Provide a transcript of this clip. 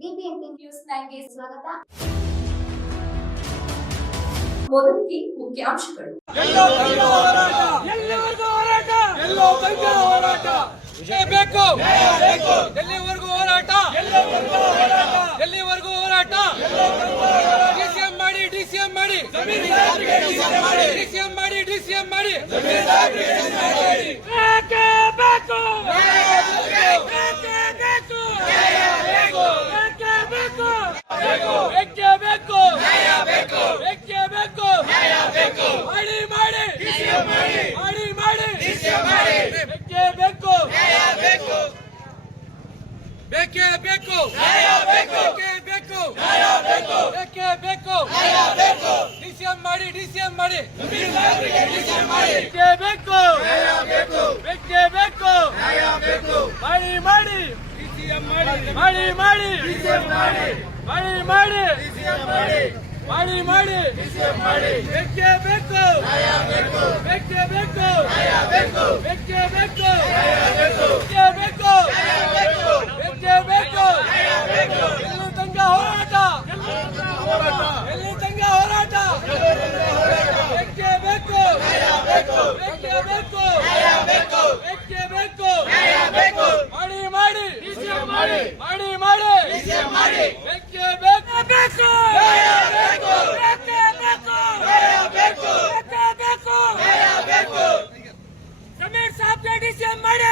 BBMP news 9ಗೆ ಸ್ವಾಗತ. ಮೊದಲಿಗೆ ಮುಖ್ಯಾಂಶಗಳು. ಎಲ್ಲಿವರೆಗೂ ಹೋರಾಟ ಬೇಕು, ಎಲ್ಲಿವರೆಗೂ ಹೋರಾಟ, ಎಲ್ಲಿವರೆಗೂ ಹೋರಾಟ, ಡಿಸಿಎಂ ಮಾಡಿ, ಡಿಸಿಎಂ ಮಾಡಿ, ಡಿಸಿಎಂ ಮಾಡಿ, ಡಿಸಿಎಂ ಮಾಡಿ, ಬೇಕೇ ಬೇಕು, ಬೇಕೇ ಬೇಕು, ಬೇಕೇ ಬೇಕು, ಬೇಕೇ ಬೇಕು, ಬೇಕೇ ಬೇಕು, ಮಾಡಿ ಮಾಡಿ, ಮಾಡಿ ಮಾಡಿ, ಬೇಕೇ ಬೇಕು, ಬೇಕೇ ಬೇಕು, ಬೇಕೇ ಬೇಕು, ಬೇಕೇ ಬೇಕು, ಡಿಸಿಎಂ ಮಾಡಿ, ಡಿಸಿಎಂ ಮಾಡಿ, ಬೇಕೇ ಬೇಕು, ಬೇಕೇ ಬೇಕು, ಮಾಡಿ ಮಾಡಿ, ಮಾಡಿ ಮಾಡಿ, ಮಾಡಿ ಮಾಡಿ, ಮಾಡಿ ಮಾಡಿ, ಬೇಕೇ ಬೇಕು, ಬೇಕೇ ಬೇಕು, ಬೇಕೇ ಬೇಕು, ಬೇಕೇ ಬೇಕು, ಬೇಕೇ ಬೇಕು, ಎಲ್ಲಿ ತನಕ ಹೋರಾಟ, ಎಲ್ಲಿ ತನಕ ಹೋರಾಟ, ಬೇಕೇ ಬೇಕು, ಬೇಕೇ ಬೇಕು, ಬೇಕೇ ಬೇಕು, ಮಾಡಿ ಮಾಡಿ, ಮಾಡಿ ಮಾಡಿ, ಬೇಕೇ ಬೇಕು, ಬೇಕು, ಬೇಕೇ ಬೇಕು, ಬೇಕೇ ಬೇಕು, ಸಮೀರ್ ಸಾಹೇಬ್ ಡಿಸಿಎಂ ಮಾಡಿ,